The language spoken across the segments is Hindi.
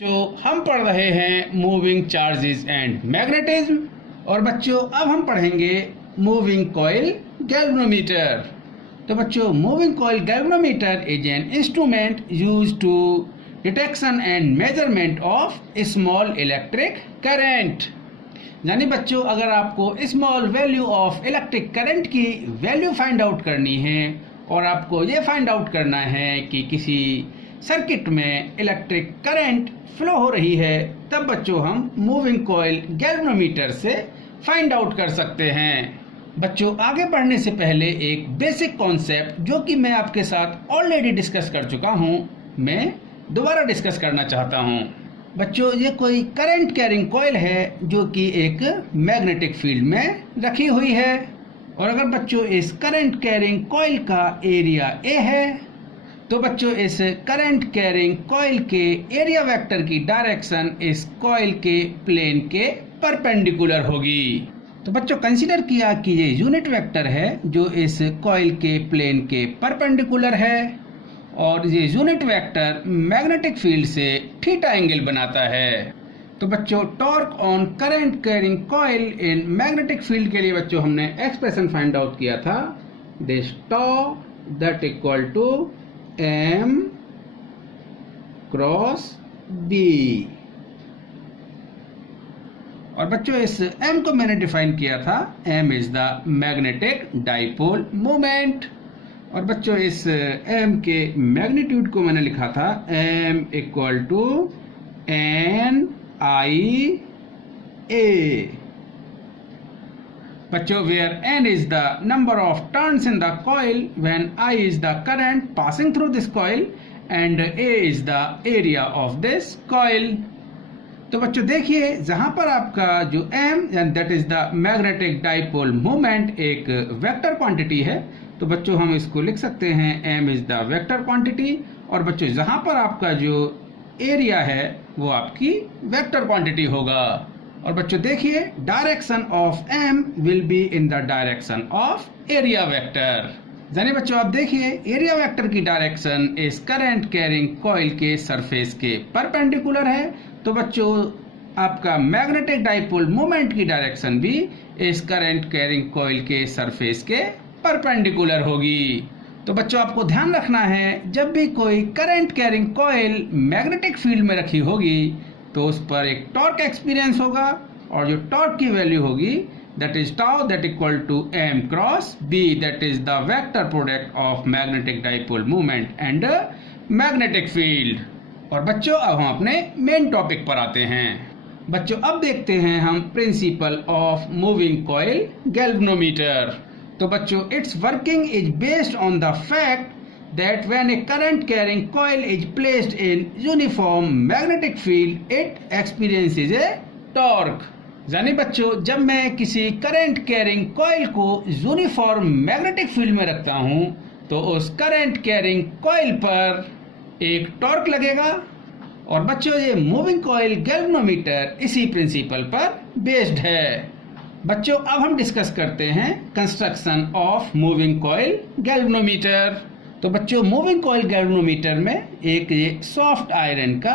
जो हम पढ़ रहे हैं मूविंग चार्जेस एंड मैग्नेटिज्म। और बच्चों अब हम पढ़ेंगे मूविंग कॉइल गैल्वेनोमीटर। तो बच्चों moving coil galvanometer is an instrument used to detection and measurement of small electric current. यानी बच्चों अगर आपको small value of electric current की वैल्यू फाइंड आउट करनी है और आपको ये फाइंड आउट करना है कि किसी सर्किट में इलेक्ट्रिक करंट फ्लो हो रही है, तब बच्चों हम मूविंग कॉइल गैल्वेनोमीटर से फाइंड आउट कर सकते हैं। बच्चों आगे बढ़ने से पहले एक बेसिक कॉन्सेप्ट जो कि मैं आपके साथ ऑलरेडी डिस्कस कर चुका हूं, मैं दोबारा डिस्कस करना चाहता हूं। बच्चों ये कोई करंट कैरिंग कॉइल है जो कि एक मैग्नेटिक फील्ड में रखी हुई है। और अगर बच्चों इस करंट कैरिंग कॉइल का एरिया ए है तो बच्चों इस करंट कैरिंग कॉइल के एरिया वेक्टर की डायरेक्शन इस कॉइल के प्लेन के परपेंडिकुलर होगी। तो बच्चों कंसीडर किया कि ये यूनिट वेक्टर है जो इस कॉइल के प्लेन के परपेंडिकुलर है और ये यूनिट वेक्टर मैग्नेटिक फील्ड से थीटा एंगल बनाता है। तो बच्चों torque on current carrying coil in magnetic field के लिए बच्चों हमने एक्सप्रेशन फाइंड आउट किया था, this tau that equal to M cross B। और बच्चों इस M को मैंने डिफाइन किया था, M is the magnetic dipole moment. और बच्चों इस M के मैग्नीट्यूड को मैंने लिखा था M इक्वल टू NIA। बच्चों where N is the number of turns in the coil when I is the current passing through this coil and A is the area of this coil। तो बच्चों देखिए जहां पर आपका जो M and that is the magnetic dipole moment एक वेक्टर क्वांटिटी है, तो बच्चों हम इसको लिख सकते हैं M is the vector quantity। और बच्चों जहां पर आपका जो एरिया है वो आपकी वेक्टर क्वांटिटी होगा। और बच्चों देखिए direction of M will be in the direction of area vector. यानी बच्चों आप देखिए एरिया वेक्टर की डायरेक्शन इस करंट कैरिंग कॉइल के सरफेस के परपेंडिकुलर है, तो बच्चों आपका मैग्नेटिक डाइपोल मोमेंट की डायरेक्शन भी इस करंट कैरिंग कॉइल के सरफेस के परपेंडिकुलर होगी। तो बच्चों आपको ध्यान रखना है जब भी कोई current carrying coil magnetic field में रखी होगी तो उस पर एक टॉर्क एक्सपीरियंस होगा और जो टॉर्क की वैल्यू होगी that is tau that equal to M cross B, that is the vector product of magnetic dipole movement and magnetic field. और बच्चों अब हम अपने मेन टॉपिक पर आते हैं। बच्चों अब देखते हैं हम principle of moving coil galvanometer. तो बच्चों it's working is based on the fact that when a current carrying coil is placed in uniform magnetic field it experiences a torque। यानी बच्चों जब मैं किसी करंट कैरिंग कॉइल को यूनिफॉर्म मैग्नेटिक फील्ड में रखता हूं तो उस करंट कैरिंग कॉइल पर एक टॉर्क लगेगा। और बच्चों ये मूविंग कॉइल गैल्वेनोमीटर इसी प्रिंसिपल पर बेस्ड है। बच्चों अब हम डिस्कस करते हैं construction of moving coil galvanometer. तो बच्चों मूविंग कॉइल गैल्वेनोमीटर में एक ये सॉफ्ट आयरन का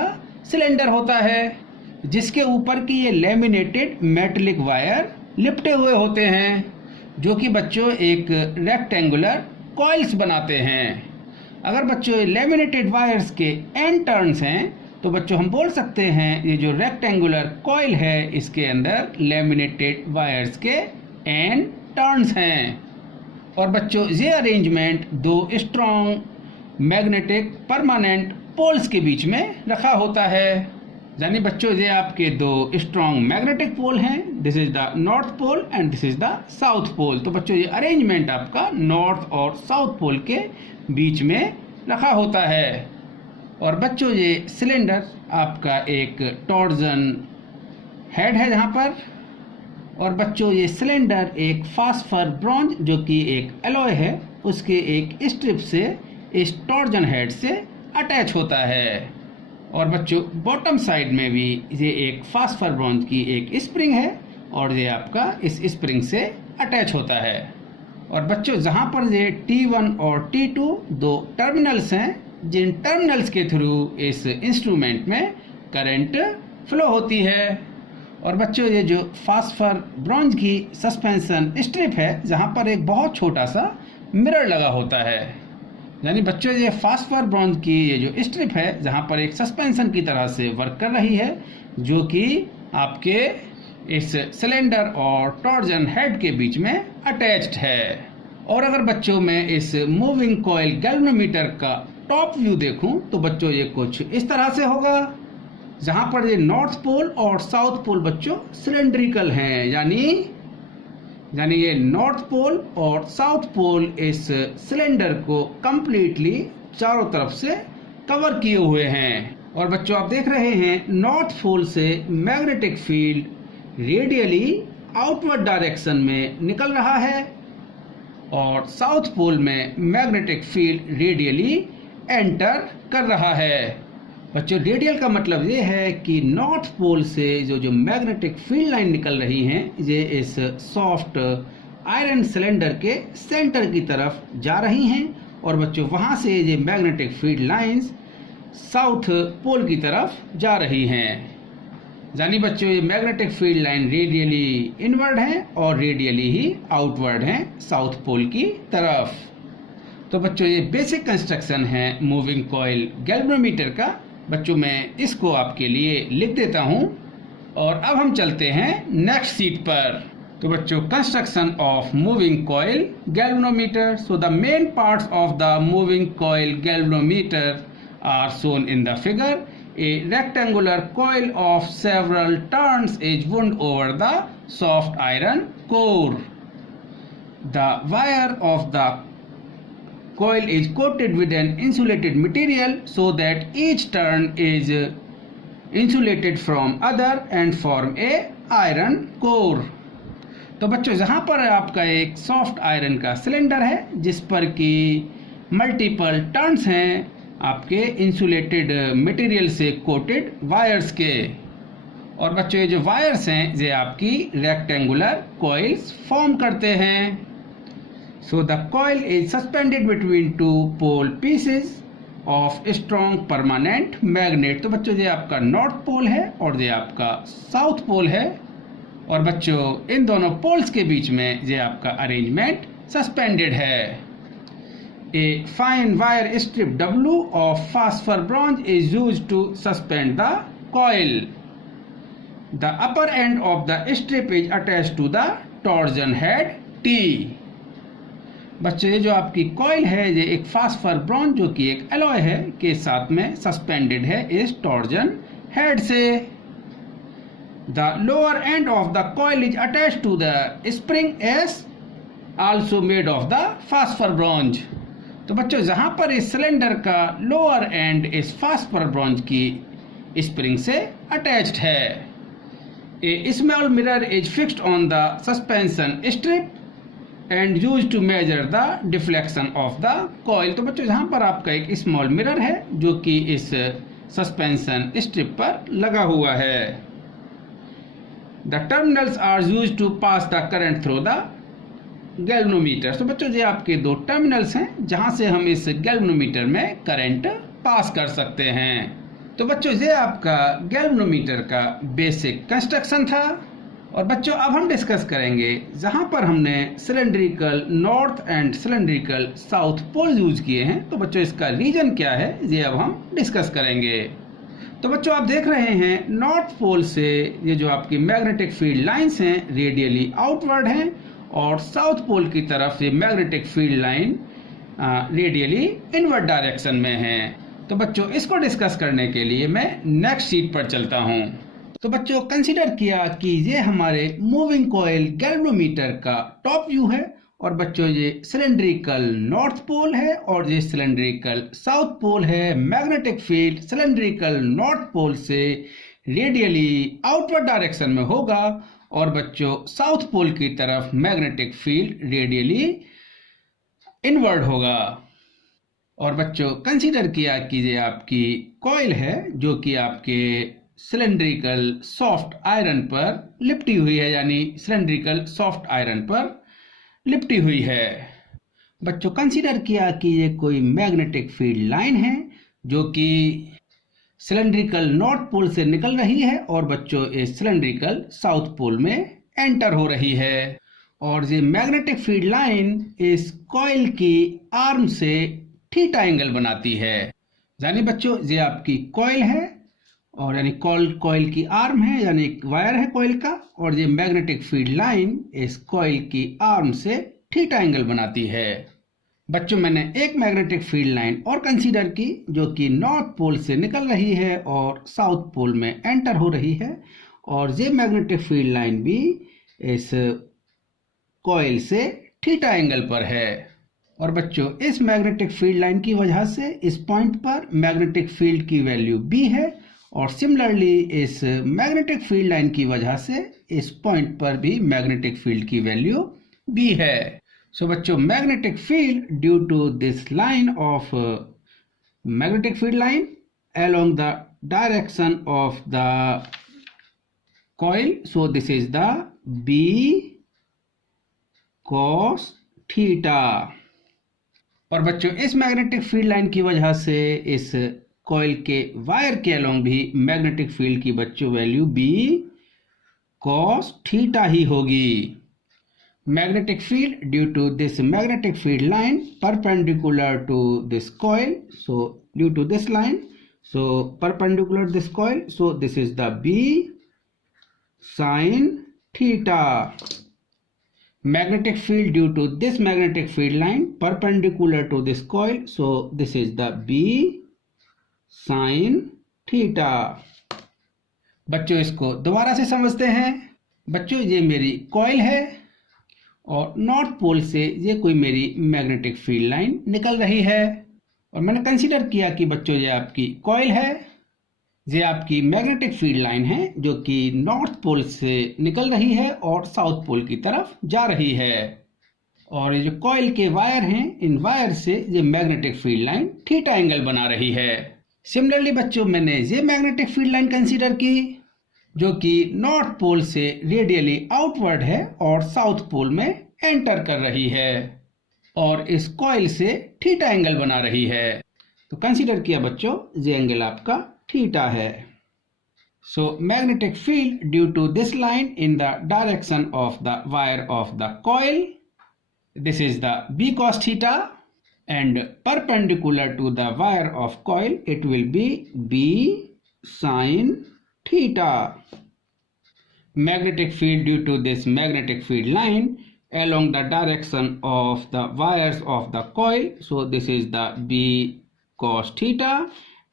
सिलेंडर होता है जिसके ऊपर की ये लेमिनेटेड मेटेलिक वायर लिपटे हुए होते हैं जो कि बच्चों एक रेक्टेंगुलर कॉइल्स बनाते हैं। अगर बच्चों ये लेमिनेटेड वायर्स के एंड टर्न्स हैं तो बच्चों हम बोल सकते हैं ये जो रेक्टेंगुलर कॉइल है इसके अंदर लेमिनेटेड वायर्स के एंड टर्न्स हैं। और बच्चों ये अरेंजमेंट दो स्ट्रॉन्ग मैग्नेटिक परमानेंट पोल्स के बीच में रखा होता है। यानी बच्चों ये आपके दो स्ट्रॉन्ग मैग्नेटिक पोल हैं, this is the north pole and this is the south pole. तो बच्चों ये अरेंजमेंट आपका नॉर्थ और साउथ पोल के बीच में रखा होता है। और बच्चों ये सिलेंडर आपका एक टॉर्जन हेड है जहाँ पर। और बच्चों ये सिलेंडर एक फास्फर ब्रॉन्ज जो कि एक एलॉय है उसके एक स्ट्रिप से इस टॉर्जन हेड से अटैच होता है। और बच्चों बॉटम साइड में भी ये एक फास्फर ब्रॉन्ज की एक स्प्रिंग है और ये आपका इस स्प्रिंग से अटैच होता है। और बच्चों जहाँ पर ये T1 और T2 दो टर्मिनल्स हैं जिन टर्मिनल्स के थ्रू इस इंस्ट्रूमेंट में करंट फ्लो होती है। और बच्चों ये जो फास्फर ब्रॉन्ज की सस्पेंशन स्ट्रिप है जहाँ पर एक बहुत छोटा सा मिरर लगा होता है, यानी बच्चों ये फास्फर ब्रॉन्ज की ये जो स्ट्रिप है जहाँ पर एक सस्पेंशन की तरह से वर्क कर रही है जो कि आपके इस सिलेंडर और टॉर्जन हेड के बीच में अटैच्ड है। और अगर बच्चों मैं इस मूविंग कॉइल गैल्वेनोमीटर का टॉप व्यू देखूं तो बच्चों ये कुछ इस तरह से होगा, जहां पर ये नॉर्थ पोल और साउथ पोल बच्चों सिलेंड्रिकल हैं, यानी ये नॉर्थ पोल और साउथ पोल इस सिलेंडर को कंप्लीटली चारों तरफ से कवर किए हुए हैं। और बच्चों आप देख रहे हैं नॉर्थ पोल से magnetic field radially outward direction में निकल रहा है और साउथ पोल में मैग्नेटिक फील्ड रेडियली एंटर कर रहा है। बच्चों रेडियल का मतलब ये है कि नॉर्थ पोल से जो मैग्नेटिक फील्ड लाइन निकल रही हैं ये इस सॉफ्ट आयरन सिलेंडर के सेंटर की तरफ जा रही हैं और बच्चों वहां से ये magnetic field lines south pole की तरफ जा रही हैं, यानी बच्चों ये magnetic field line radially inward है और रेडियली ही आउटवर्ड है साउथ पोल की तरफ। तो बच्चों ये बेसिक कंस्ट्रक्शन है मूविंग कॉइल गैल्वेनोमीटर का। बच्चों मैं इसको आपके लिए लिख देता हूं और अब हम चलते हैं नेक्स्ट सीट पर। तो बच्चों construction of moving coil galvanometer. So the main parts of the moving coil galvanometer are shown in the figure. A rectangular coil of several turns is wound over the soft iron core. The wire of the coil is coated with an insulated material so that each turn is insulated from other and form a iron core. तो बच्चों जहाँ पर आपका एक सॉफ्ट आयरन का सिलेंडर है जिस पर कि मल्टीपल टर्न्स हैं आपके इंसुलेटेड मटेरियल से कोटेड वायर्स के, और बच्चों ये जो वायर्स हैं ये आपकी रेक्टेंगुलर कॉइल्स फॉर्म करते हैं। So the coil is suspended between two pole pieces of strong permanent magnet. तो बच्चों ये आपका नॉर्थ पोल है और ये आपका साउथ पोल है और बच्चों इन दोनों पोल्स के बीच में ये आपका अरेंजमेंट सस्पेंडेड है। A fine wire strip W of phosphor bronze is used to suspend the coil. The upper end of the strip is attached to the torsion head T. बच्चों ये जो आपकी कॉइल है ये एक फास्फर ब्रॉन्ज जो कि एक एलॉय है के साथ में सस्पेंडेड है इस टॉर्जन हेड से। The lower end of the coil is attached to the spring S, also made of the phosphor bronze. तो बच्चों जहां पर इस सिलेंडर का लोअर एंड इस फास्फर ब्रॉन्ज की स्प्रिंग से अटैच्ड है। A small mirror is fixed on the suspension strip and used to measure the deflection of the coil. तो बच्चों जहां पर आपका एक स्मॉल मिरर है जो कि इस सस्पेंशन स्ट्रिप पर लगा हुआ है। The terminals are used to pass the current through the galvanometer. तो बच्चों ये आपके दो टर्मिनल्स हैं जहां से हम इस गैल्वेनोमीटर में करंट पास कर सकते हैं। तो बच्चों ये आपका गैल्वेनोमीटर का बेसिक कंस्ट्रक्शन था और बच्चों अब हम डिस्कस करेंगे जहां पर हमने cylindrical north and cylindrical south pole use किए हैं। तो बच्चों इसका रीजन क्या है ये अब हम डिस्कस करेंगे। तो बच्चों आप देख रहे हैं नॉर्थ पोल से ये जो आपकी मैग्नेटिक फील्ड लाइंस हैं रेडियली आउटवर्ड हैं और साउथ पोल की तरफ ये magnetic field line radially inward direction में है। तो बच्चों इसको डिस्कस करने के लिए मैं नेक्स्ट शीट पर चलता हूं। तो बच्चों कंसीडर किया कि ये हमारे मूविंग कॉइल गैल्वेनोमीटर का टॉप व्यू है और बच्चों ये सिलेंड्रिकल नॉर्थ पोल है और ये सिलेंड्रिकल साउथ पोल है। Magnetic field cylindrical north pole से रेडियली आउटवर्ड डायरेक्शन में होगा और बच्चों साउथ पोल की तरफ मैग्नेटिक फील्ड रेडियली इनवर्ड होगा। और बच्चों कंसीडर किया कि ये आपकी कॉइल है जो कि आपके सिलेंड्रिकल सॉफ्ट आयरन पर लिपटी हुई है, यानी सिलेंड्रिकल सॉफ्ट आयरन पर लिपटी हुई है। बच्चों कंसीडर किया कि ये कोई मैग्नेटिक फील्ड लाइन है जो कि सिलेंड्रिकल नॉर्थ पोल से निकल रही है और बच्चों इस सिलेंड्रिकल साउथ पोल में एंटर हो रही है। और ये मैग्नेटिक फील्ड लाइन इस कॉइल की आर्म से थीटा एंगल बनाती है। यानी बच्चों ये आपकी कॉइल है और यानी कॉइल की आर्म है, यानी वायर है कॉइल का, और ये मैग्नेटिक फील्ड लाइन इस कॉइल की आर्म से थीटा एंगल बनाती है। बच्चों मैंने एक मैग्नेटिक फील्ड लाइन और कंसीडर की जो कि नॉर्थ पोल से निकल रही है और साउथ पोल में एंटर हो रही है, और ये मैग्नेटिक फील्ड लाइन भी इस कॉइल से थीटा एंगल पर है। और बच्चों इस मैग्नेटिक फील्ड लाइन की वजह से इस पॉइंट पर मैग्नेटिक फील्ड की वैल्यू B है, और सिमिलरली इस मैग्नेटिक फील्ड लाइन की वजह से इस पॉइंट पर भी मैग्नेटिक फील्ड की वैल्यू B है। सो बच्चों magnetic field due to this line of magnetic field line along the direction of the coil, so this is the B cos theta। और बच्चों इस मैग्नेटिक फील्ड लाइन की वजह से इस कॉइल के वायर के अलोंग भी मैग्नेटिक फील्ड की बच्चों वैल्यू B cos थीटा ही होगी। Magnetic field due to this magnetic field line perpendicular to this coil, so due to this line, so perpendicular this coil, so this is the B sin theta। Magnetic field due to this magnetic field line perpendicular to this coil, so this is the B sin theta। बच्चों इसको दोबारा से समझते हैं। बच्चों ये मेरी कॉइल है और नॉर्थ पोल से ये कोई मेरी मैग्नेटिक फील्ड लाइन निकल रही है, और मैंने कंसीडर किया कि बच्चों ये आपकी कॉइल है, ये आपकी मैग्नेटिक फील्ड लाइन है जो कि नॉर्थ पोल से निकल रही है और साउथ पोल की तरफ जा रही है, और ये जो कॉइल के वायर हैं इन वायर से ये magnetic field line theta angle बना रही है। सिमिलरली बच्चों मैंने ये मैग्नेटिक फील्ड लाइन कंसीडर की जो कि नॉर्थ पोल से रेडियली आउटवर्ड है और साउथ पोल में एंटर कर रही है और इस कॉइल से थीटा एंगल बना रही है। तो कंसीडर किया बच्चों ये एंगल आपका थीटा है। So magnetic field due to this line in the direction of the wire of the coil, this is the B cos theta, and perpendicular to the wire of coil it will be B sin theta। Magnetic field due to this magnetic field line along the direction of the wires of the coil, so this is the B cos theta,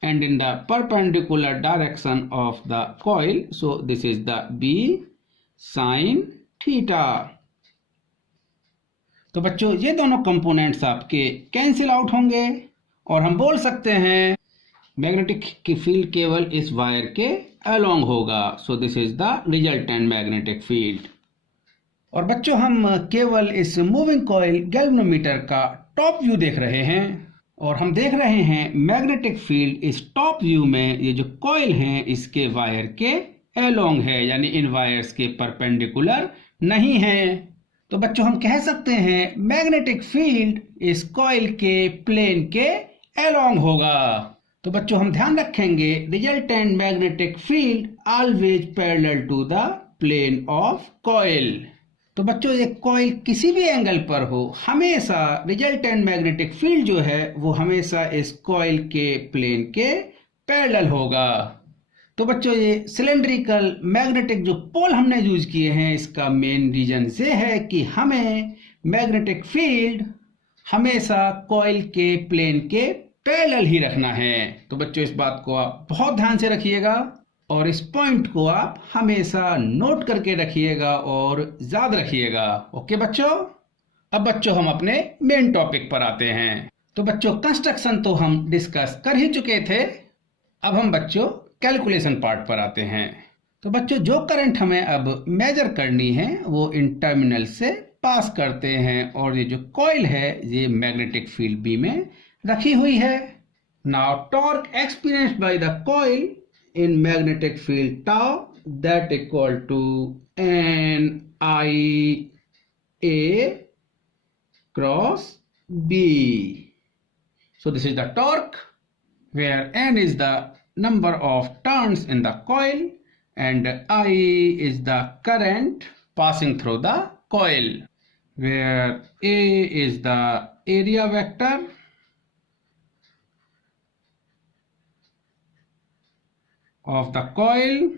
and in the perpendicular direction of the coil, so this is the B sin theta। तो बच्चों ये दोनों कंपोनेंट्स आपके कैंसिल आउट होंगे और हम बोल सकते हैं मैग्नेटिक की फील्ड केवल इस वायर के अलोंग होगा, सो this is the resultant magnetic field. और बच्चों हम केवल इस मूविंग कॉइल गैल्वेनोमीटर का टॉप व्यू देख रहे हैं और हम देख रहे हैं मैग्नेटिक फील्ड इस टॉप व्यू में ये जो कॉइल हैं इसके वायर के अलोंग है, यानी इन वायर्स के परपेंडिकुलर नहीं है। तो बच्चों हम कह सकते हैं मैग्नेटिक फील्ड इस कॉइल के प्लेन के अलोंग होगा। तो बच्चों हम ध्यान रखेंगे resultant magnetic field always parallel to the plane of coil. तो बच्चों ये कॉइल किसी भी एंगल पर हो हमेशा रिजल्टेंट मैग्नेटिक फील्ड जो है वो हमेशा इस कॉइल के प्लेन के पैरेलल होगा। तो बच्चों ये सिलेंड्रिकल मैग्नेटिक जो पोल हमने यूज किए हैं इसका मेन रीजन ये है कि हमें मैग्नेटिक फील्ड हमेशा कॉइल के प्लेन के पैरेलल ही रखना है। तो बच्चों इस बात को आप बहुत ध्यान से रखिएगा और इस पॉइंट को आप हमेशा नोट करके रखिएगा और याद रखिएगा। ओके बच्चों, अब बच्चों हम अपने मेन टॉपिक पर आते हैं। तो बच्चों कंस्ट्रक्शन तो हम डिस्कस कर ही चुके थे, अब हम बच्चों कैलकुलेशन पार्ट पर आते हैं। तो बच्चों जो करंट हमें अब मेजर करनी है वो इन टर्मिनल से पास करते हैं और ये जो कॉइल है ये मैग्नेटिक फील्ड बी में रखी हुई है। Now torque experienced by the coil in magnetic field tau that equal to NIA cross B. So this is the torque where N is the number of turns in the coil and I is the current passing through the coil, where A is the area vector of the coil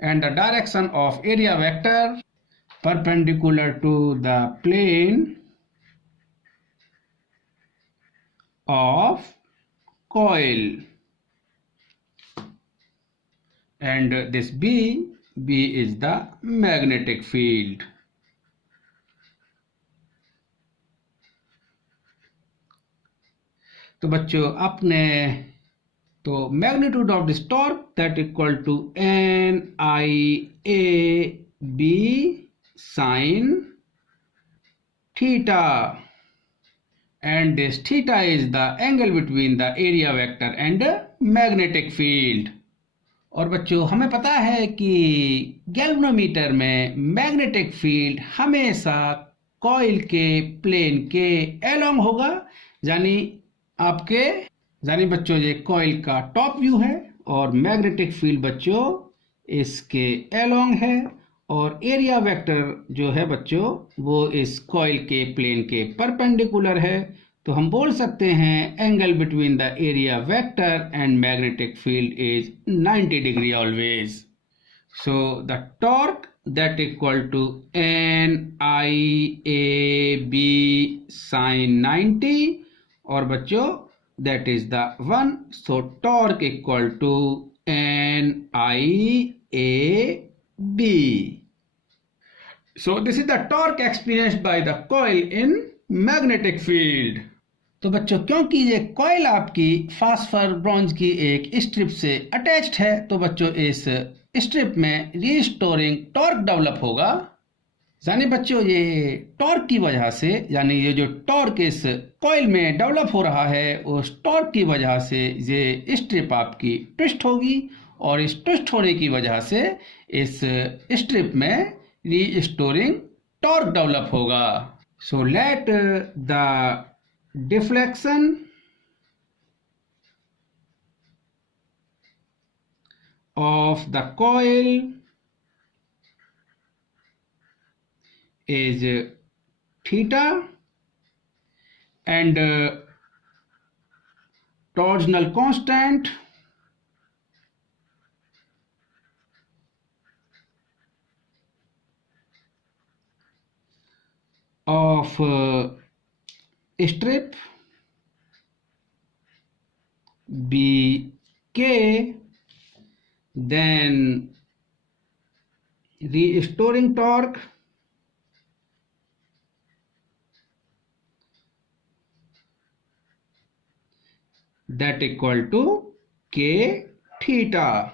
and the direction of area vector perpendicular to the plane of coil, and this B is the magnetic field. तो बच्चों आपने तो magnitude of this torque that equal to N I A B sine theta, and this theta is the angle between the area vector and magnetic field. और बच्चों हमें पता है कि गैल्वेनोमीटर में मैग्नेटिक फील्ड हमेशा कॉइल के प्लेन के एलोंग होगा, यानी बच्चों ये कॉइल का टॉप व्यू है और मैग्नेटिक फील्ड बच्चों इसके एलोंग है, और एरिया वेक्टर जो है बच्चों वो इस कॉइल के प्लेन के परपेंडिकुलर है। तो हम बोल सकते हैं angle between the area vector and magnetic field is 90 degree always. So the torque that equal to N I A B sine 90, और बच्चों that is the one, so torque equal to N I A B. So this is the torque experienced by the coil in magnetic field. तो बच्चों क्योंकि ये कॉइल आपकी फास्फर ब्रॉन्ज की एक स्ट्रिप से अटैच्ड है, तो बच्चों इस स्ट्रिप में रीस्टोरिंग टॉर्क डेवलप होगा। यानी बच्चों ये टॉर्क की वजह से, यानी ये जो टॉर्क इस कॉइल में डेवलप हो रहा है उस टॉर्क की वजह से ये स्ट्रिप आपकी ट्विस्ट होगी, और इस ट्विस्ट होने की वजह से इस स्ट्रिप में रीस्टोरिंग टॉर्क डेवलप होगा। So let the deflection of the coil is theta and torsional constant of strip BK, then restoring torque that equal to K theta.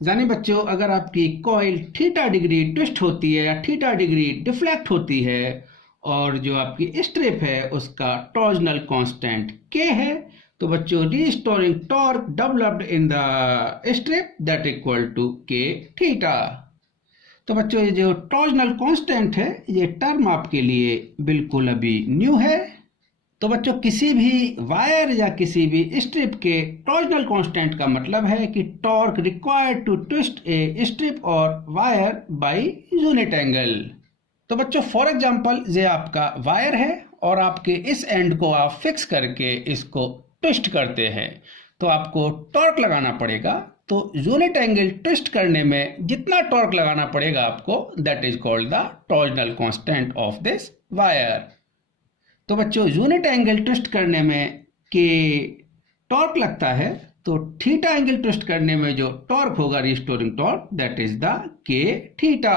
यानी बच्चों अगर आपकी कॉइल थीटा डिग्री ट्विस्ट होती है या थीटा डिग्री डिफ्लेक्ट होती है और जो आपकी स्ट्रिप है उसका टॉर्जनल कांस्टेंट K है, तो बच्चों restoring torque developed in the strip that equal to K theta. तो बच्चों ये जो टॉर्जनल कांस्टेंट है ये टर्म आपके लिए बिल्कुल अभी न्यू है। तो बच्चों किसी भी वायर या किसी भी स्ट्रिप के टॉर्जनल कांस्टेंट का मतलब है कि torque required to twist a strip और वायर बाय यूनिट एंगल। तो बच्चों फॉर एग्जांपल ये आपका वायर है और आपके इस एंड को आप फिक्स करके इसको ट्विस्ट करते हैं, तो आपको टॉर्क लगाना पड़ेगा। तो यूनिट एंगल ट्विस्ट करने में जितना टॉर्क लगाना पड़ेगा आपको, that is called the torsional constant of this wire. तो बच्चों यूनिट एंगल ट्विस्ट करने में के टॉर्क लगता है, तो थीटा एंगल ट्विस्ट करने में जो टॉर्क होगा restoring torque that is the के थीटा।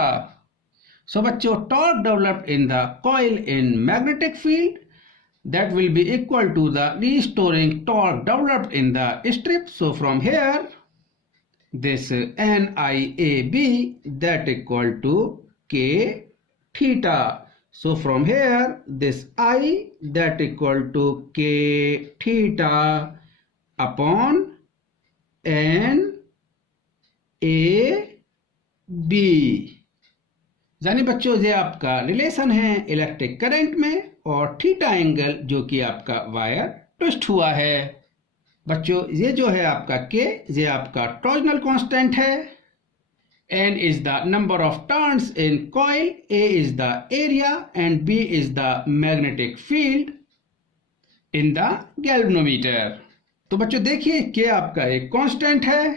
सो बच्चों torque developed in the coil in magnetic field that will be equal to the restoring torque developed in the strip. So from here this NIAB that equal to K theta. So from here this I that equal to K theta upon NAB। यानी बच्चों ये आपका रिलेशन है इलेक्ट्रिक करंट में और थीटा एंगल जो कि आपका वायर ट्विस्ट हुआ है। बच्चों ये जो है आपका K, ये आपका टॉर्जनल कांस्टेंट है। N is the number of turns in coil, A is the area and B is the magnetic field in the galvanometer। तो बच्चों देखिए K आपका एक कांस्टेंट है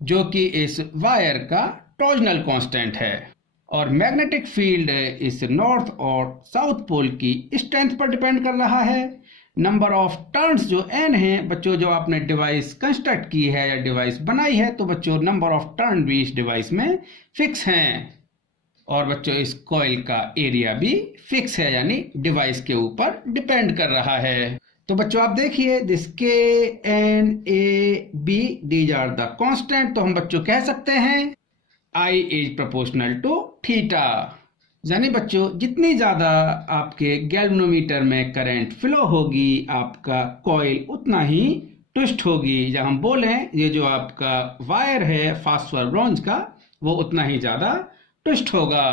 जो कि इस वायर का टॉर्जनल कांस्टेंट है, और मैग्नेटिक फील्ड इस नॉर्थ और साउथ पोल की स्ट्रेंथ पर डिपेंड कर रहा है। नंबर ऑफ टर्न्स जो n है बच्चों, जो आपने डिवाइस कंस्ट्रक्ट की है या डिवाइस बनाई है, तो बच्चों नंबर ऑफ टर्न भी इस डिवाइस में फिक्स हैं। और बच्चों इस कॉइल का एरिया भी फिक्स है, यानी डिवाइस के ऊपर डिपेंड कर रहा है। तो बच्चों आप देखिए this K, N, A, B these are the constant. तो हम बच्चों कह सकते हैं I is proportional to theta, यानी बच्चों जितनी ज्यादा आपके गैल्वेनोमीटर में करंट फ्लो होगी, आपका कॉइल उतना ही ट्विस्ट होगी। या हम बोलें ये जो आपका वायर है फास्फोर ब्रॉन्ज का, वो उतना ही ज्यादा ट्विस्ट होगा।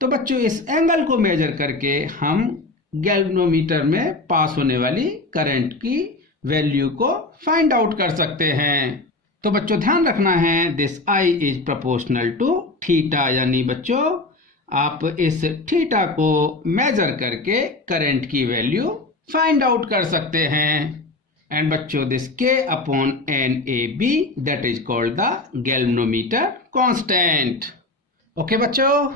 तो बच्चों इस एंगल को मेजर करके हम गैल्वेनोमीटर में पास होने वाली करंट की वैल्यू को फाइंड आउट कर सकते हैं। तो बच्चों ध्यान रखना है this I is proportional to theta, यानी बच्चों आप इस थीटा को मेजर करके करंट की वैल्यू फाइंड आउट कर सकते हैं। एंड बच्चों this K upon NAB that is called the galvanometer constant. Okay बच्चों,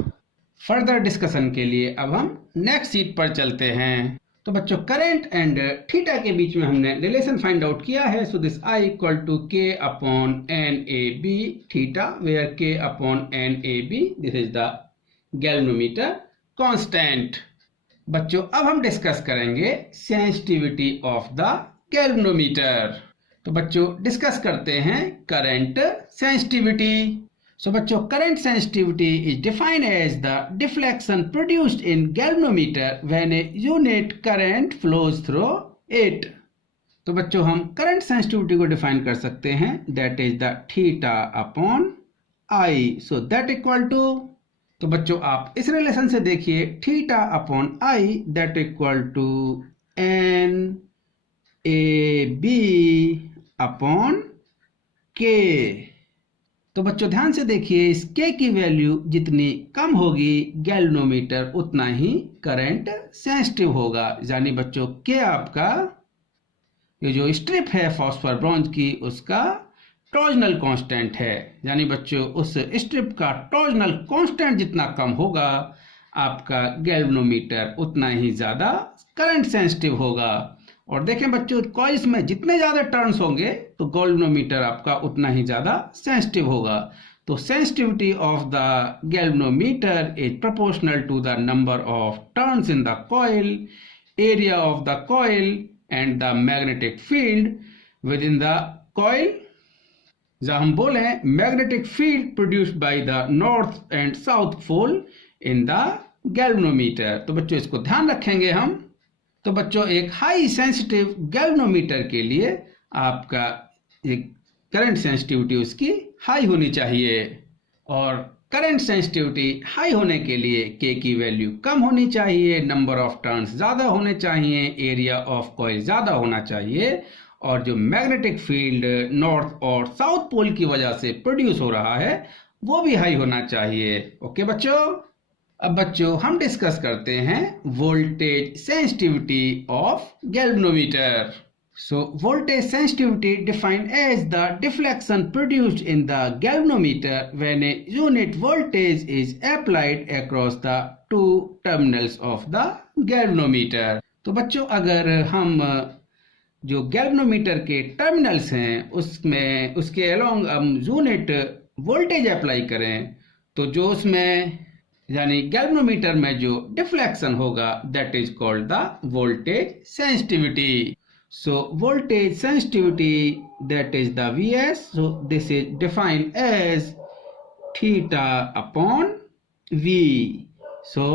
फर्दर डिस्कशन के लिए अब हम नेक्स्ट शीट पर चलते हैं। तो बच्चों करंट एंड थीटा के बीच में हमने रिलेशन फाइंड आउट किया है। So this I equal to K upon NAB theta, where K upon NAB this is the galvanometer constant. बच्चों अब हम डिस्कस करेंगे सेंसिटिविटी ऑफ द गैल्वेनोमीटर। तो बच्चों डिस्कस करते हैं करंट सेंसिटिविटी। So बच्चों current sensitivity is defined as the deflection produced in galvanometer when a unit current flows through it। तो बच्चों हम current sensitivity को define कर सकते हैं, that is the theta upon I। So that equal to, तो बच्चों आप इस रिलेशन से देखिए theta upon I that equal to NAB upon K। तो बच्चों ध्यान से देखिए इस K की वैल्यू जितनी कम होगी गैल्वेनोमीटर उतना ही करंट सेंसिटिव होगा। यानी बच्चों K आपका ये जो स्ट्रिप है फास्फोर ब्रॉन्ज की उसका टॉर्जनल कांस्टेंट है। यानी बच्चों उस स्ट्रिप का टॉर्जनल कांस्टेंट जितना कम होगा आपका गैल्वेनोमीटर उतना ही ज्यादा करंट सेंसिटिव होगा। और देखें बच्चों कॉइल्स में जितने ज्यादा टर्न्स होंगे तो गैल्वेनोमीटर आपका उतना ही ज्यादा सेंसिटिव होगा। तो sensitivity of the galvanometer is proportional to the number of turns in the coil, area of the coil and the magnetic field within the coil. जब हम बोले magnetic field produced by the north and south pole in the galvanometer. तो बच्चों इसको ध्यान रखेंगे हम। तो बच्चों एक हाई सेंसिटिव गैल्वेनोमीटर के लिए आपका करंट सेंसिटिविटी उसकी हाई होनी चाहिए, और करंट सेंसिटिविटी हाई होने के लिए K की वैल्यू कम होनी चाहिए, नंबर ऑफ टर्न्स ज्यादा होने चाहिए, एरिया ऑफ कॉइल ज्यादा होना चाहिए, और जो मैग्नेटिक फील्ड नॉर्थ और साउथ पोल की वजह से प्रोड्यूस हो रहा है वो भी हाई होना चाहिए। ओके बच्चों, अब बच्चों हम डिस्कस करते हैं voltage sensitivity of galvanometer. So voltage sensitivity defined as the deflection produced in the galvanometer when a unit voltage is applied across the two terminals of the galvanometer. तो बच्चों अगर हम जो गैल्वेनोमीटर के टर्मिनल्स हैं उसमें उसके अलोंग हम यूनिट वोल्टेज अप्लाई करें, तो जो उसमें यानी गैल्वेनोमीटर में जो डिफ्लेक्शन होगा that is called the voltage sensitivity. So voltage sensitivity that is the Vs। So this is defined as theta upon V। So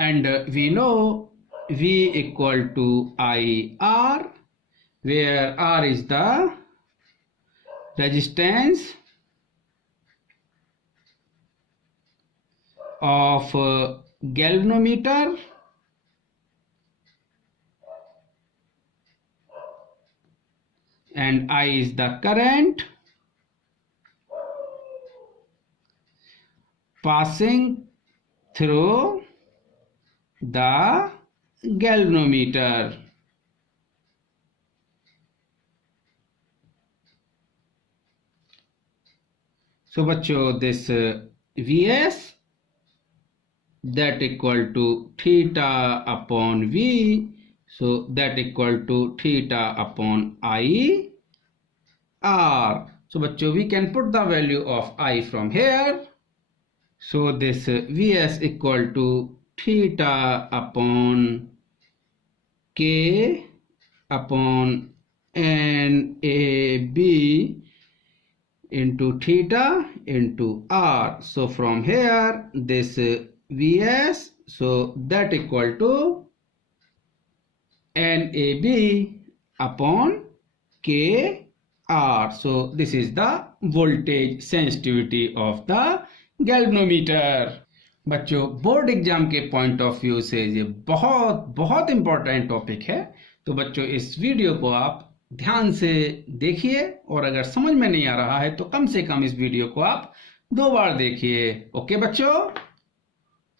and we know V equal to IR, where R is the resistance of galvanometer and I is the current passing through the galvanometer. So बच्चों, this Vs that equal to theta upon V, so that equal to theta upon I R. So बच्चों, we can put the value of I from here. So this Vs equal to theta upon K upon NAB into theta into R. So from here this Vs, so that equal to NAB upon KR. So this is the voltage sensitivity of the galvanometer. बच्चों, बोर्ड एग्जाम के पॉइंट ऑफ व्यू से ये बहुत बहुत इंपॉर्टेंट टॉपिक है। तो बच्चों, इस वीडियो को आप ध्यान से देखिए और अगर समझ में नहीं आ रहा है तो कम से कम इस वीडियो को आप 2 बार देखिए। ओके बच्चों।